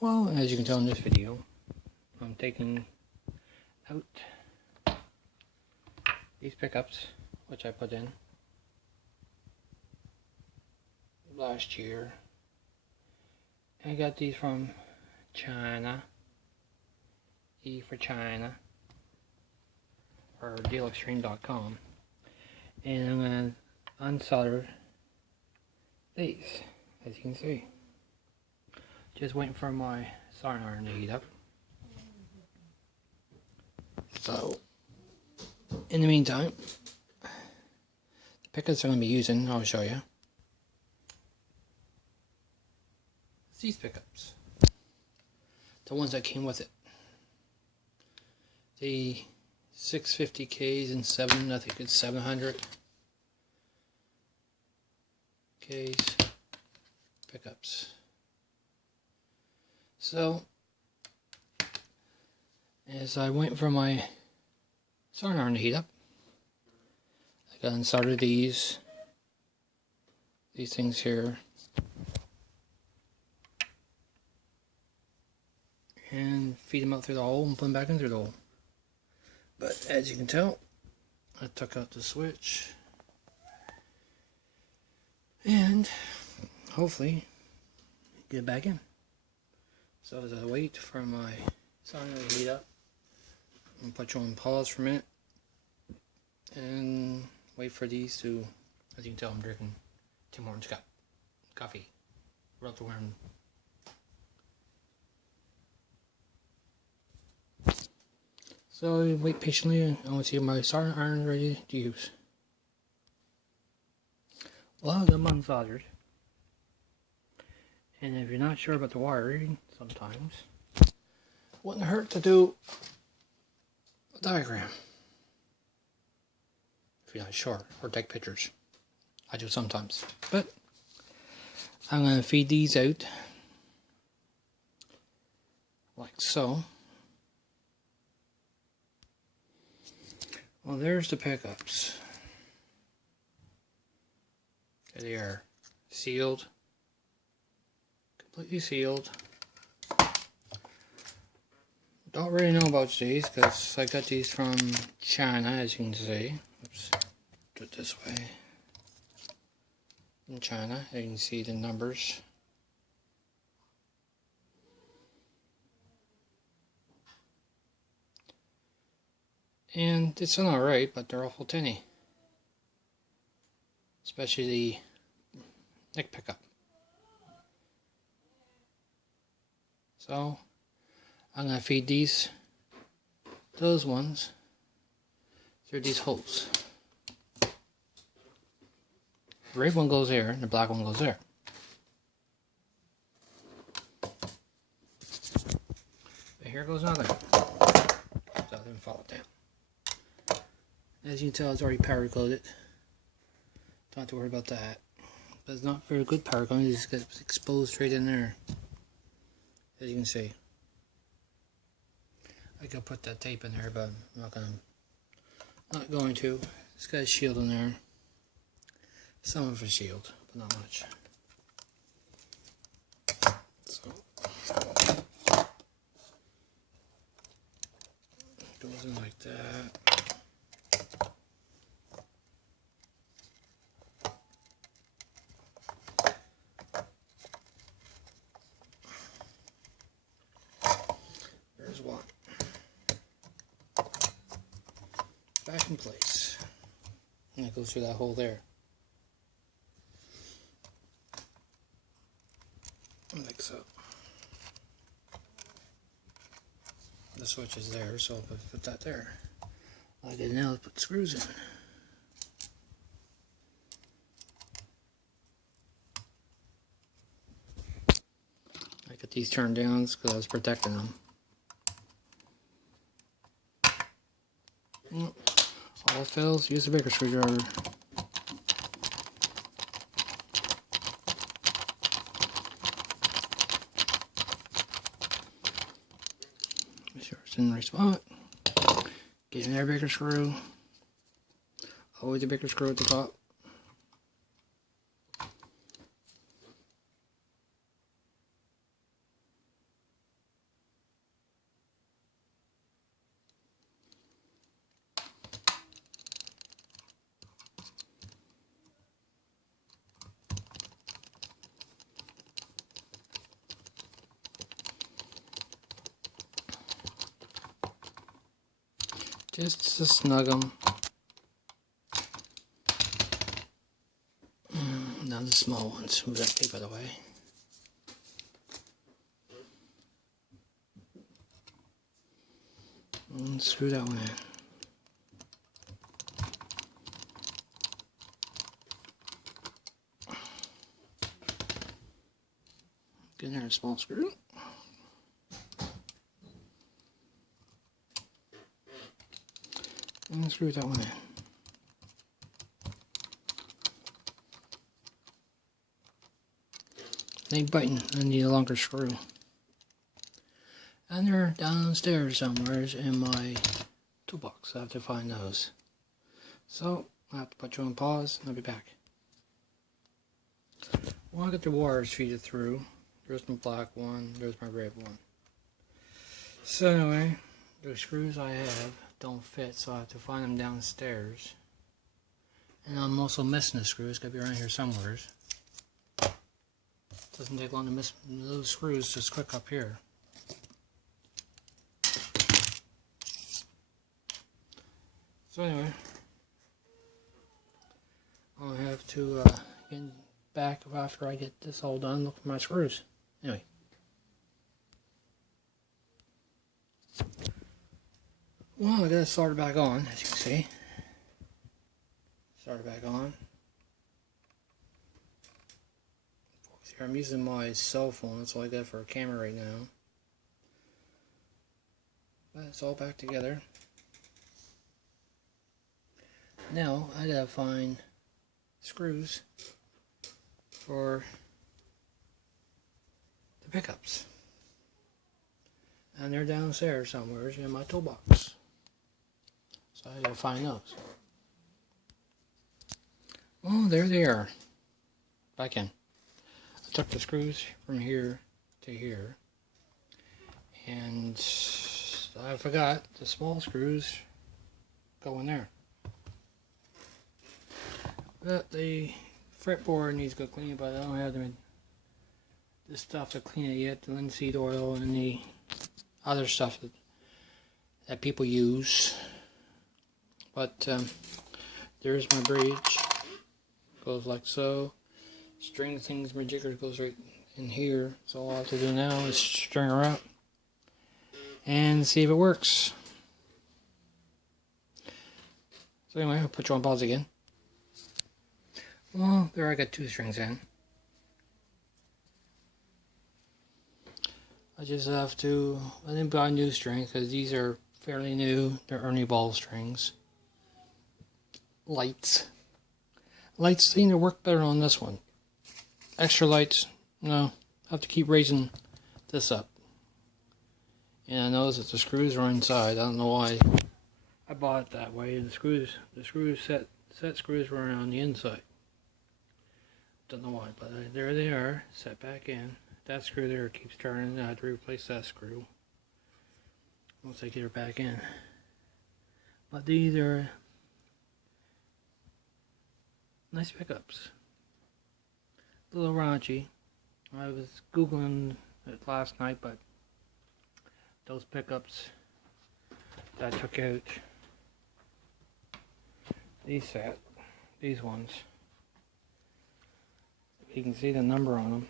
Well, as you can tell in this video, I'm taking out these pickups, which I put in last year. I got these from China, E for China, or dealextreme.com, and I'm going to unsolder these, as you can see. Just waiting for my soldering iron to heat up. So, in the meantime, the pickups I'm going to be using, I'll show you. It's these pickups. The ones that came with it. The 650Ks and I think it's 700Ks pickups. So, as I wait for my soldering iron to heat up, I got unsoldered these things here, and feed them out through the hole and put them back in through the hole. But as you can tell, I took out the switch, and hopefully get it back in. So as I wait for my soldering iron to heat up, I'm gonna put you on pause for a minute and wait for these to, as you can tell, I'm drinking Tim Hortons coffee. We're up to wearing. So I wait patiently. I want to see my soldering iron ready to use. Well, I have them unsoldered. And if you're not sure about the wiring, sometimes it wouldn't hurt to do a diagram if you're not sure, or take pictures. I do sometimes. But I'm going to feed these out like so. Well, there's the pickups. They are sealed. Completely sealed. Don't really know about these because I got these from China, as you can see. Oops, do it this way. In China, you can see the numbers. And it's alright, but they're awful tinny. Especially the neck pickup. So, I'm going to feed those ones, through these holes. The red one goes there, and the black one goes there. But here goes another. So I didn't fall down. As you can tell, it's already power coded. Don't have to worry about that. But it's not very good power coding, it just gets exposed straight in there. As you can see. I could put that tape in there, but I'm not going to. It's got a shield in there. Some of a shield, but not much. So goes in like that. There's one. Back in place. And it goes through that hole there. Like so. The switch is there, so I'll put that there. All I did now is put screws in. I got these turned down because I was protecting them. All fails, use a bigger screwdriver. Make sure it's in the right spot. Get another bigger screw. Always a bigger screw at the top. just to snug them. Now the small ones. Move that tape out of the way. And screw that one in. Get another small screw. And screw that one in. Ain't biting. I need a longer screw. And they're downstairs somewhere in my toolbox. I have to find those. So, I have to put you on pause and I'll be back. Well, I got the wires feeded through. There's my black one, there's my red one. So anyway, the screws I have don't fit, so I have to find them downstairs. And I'm also missing the screws, gotta be around here somewhere. Doesn't take long to miss those screws, just quick up here. So anyway, I'll have to get back after I get this all done, look for my screws. Anyway. Well, I got it started back on, as you can see. Started back on. Here, I'm using my cell phone, that's all I got for a camera right now. But it's all back together. Now, I gotta find screws for the pickups. And they're downstairs somewhere in my toolbox. So I gotta find those. Oh, there they are. Back in. I took the screws from here to here. And I forgot the small screws go in there. But the fretboard needs to go clean, but I don't have the stuff to clean it yet. The linseed oil and the other stuff that people use. But there's my bridge. Goes like so. String things, my jigger goes right in here. So all I have to do now is string her up and see if it works. So anyway, I'll put you on pause again. Well, there I got two strings in. I just have to, I didn't buy new strings because these are fairly new. They're Ernie Ball strings. Lights. Lights seem to work better on this one. Extra lights, no. I have to keep raising this up. And I notice that the screws are inside. I don't know why I bought it that way. The screws set screws were on the inside. Don't know why, but there they are, set back in. That screw there keeps turning. I had to replace that screw once I get her back in. But these are nice pickups. A little raunchy. I was Googling it last night, but those pickups that I took out, these ones, you can see the number on them.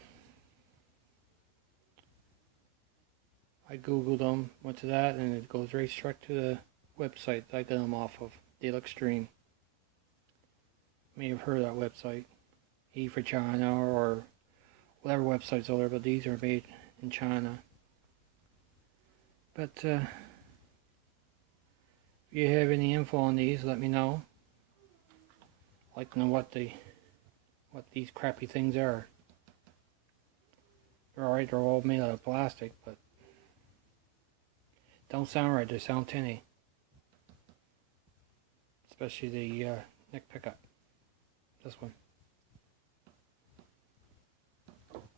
I Googled them, went to that, and it goes right straight to the website that I got them off of, Deluxtreme. You may have heard of that website, E for China, or whatever website's over there, but these are made in China. But if you have any info on these, let me know. I'd like to know what these crappy things are. They're alright, they're all made out of plastic, but don't sound right, they sound tinny. Especially the neck pickup. This one.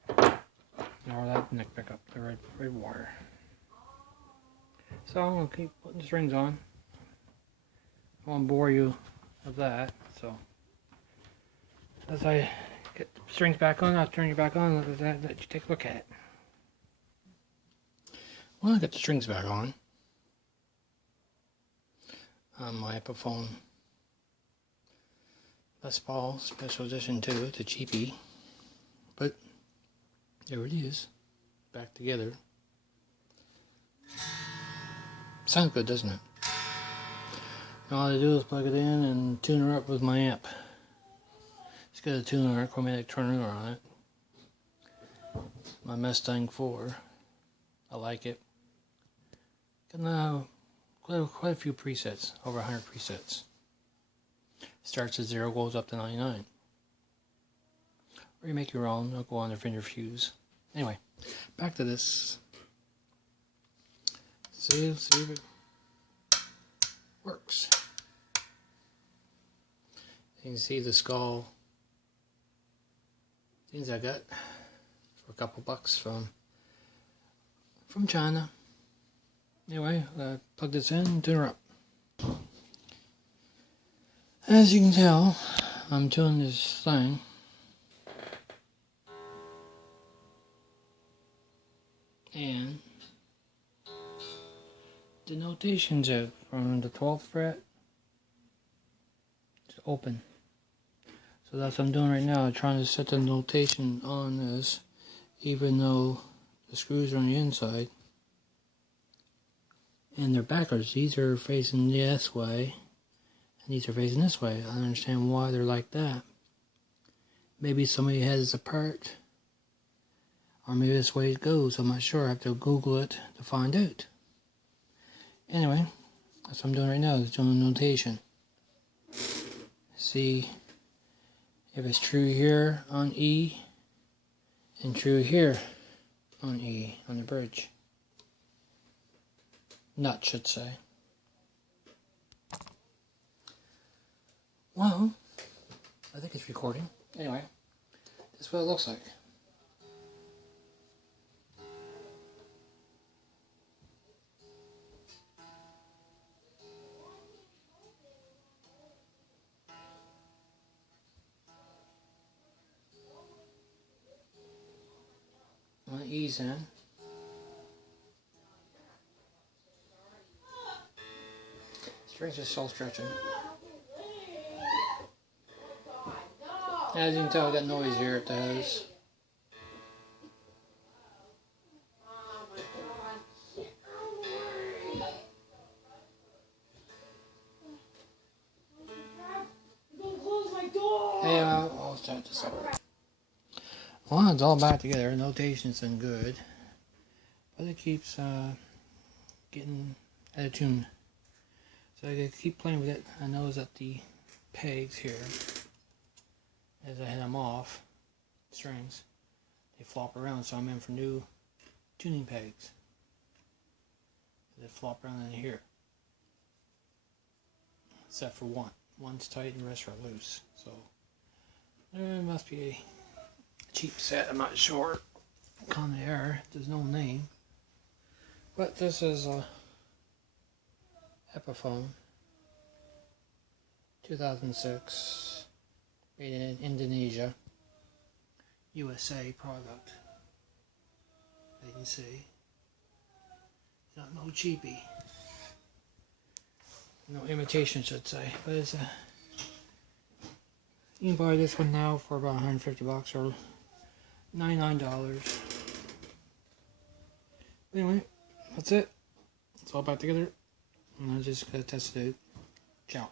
Or that neck pickup, the red wire. So I'm going to keep putting the strings on. I won't bore you of that, so as I get the strings back on, I'll turn you back on and let you take a look at it. Well, I got the strings back on. on my Epiphone Les Paul Special Edition 2. It's a cheapie, but there it is, back together. Sounds good, doesn't it? And all I do is plug it in and tune her up with my amp. It's got a tuner, chromatic tuner on it. My Mustang 4. I like it. Got quite a few presets, over 100 presets. Starts at 0, goes up to 99. Or you make your own, I'll go on there your fuse. Anyway, back to this. See if it works. You can see the skull things I got for a couple bucks from China. Anyway, plug this in, tune her up. As you can tell, I'm tuning this thing. And the notations are from the 12th fret to open. So that's what I'm doing right now, trying to set the notation on this, even though the screws are on the inside. And they're backwards. These are facing this way, and these are facing this way. I don't understand why they're like that. Maybe somebody has this apart, or maybe this way it goes. I'm not sure. I have to Google it to find out. Anyway, that's what I'm doing right now, is doing notation. See if it's true here on E, and true here on E, on the bridge. Nut, should say. Well, I think it's recording. Anyway, this is what it looks like. I'm going to ease in. Strings are soul stretching. As you can tell, I got noise here. It does. Hey, I'll start this up. Well, it's all back together. Notation's been good, but it keeps getting out of tune. So I gotta keep playing with it. I notice that the pegs here, as I hit them off, strings, they flop around, so I'm in for new tuning pegs. They flop around in here. Except for one. One's tight and the rest are loose. So there must be a cheap set, I'm not sure. Conair, there's no name. But this is a Epiphone 2006, made in Indonesia, USA product. You can see, it's not no cheapie, no imitation, should say. But it's a, you can buy this one now for about 150 bucks or $99. Anyway, that's it. It's all back together. And I just gotta test it out. Ciao.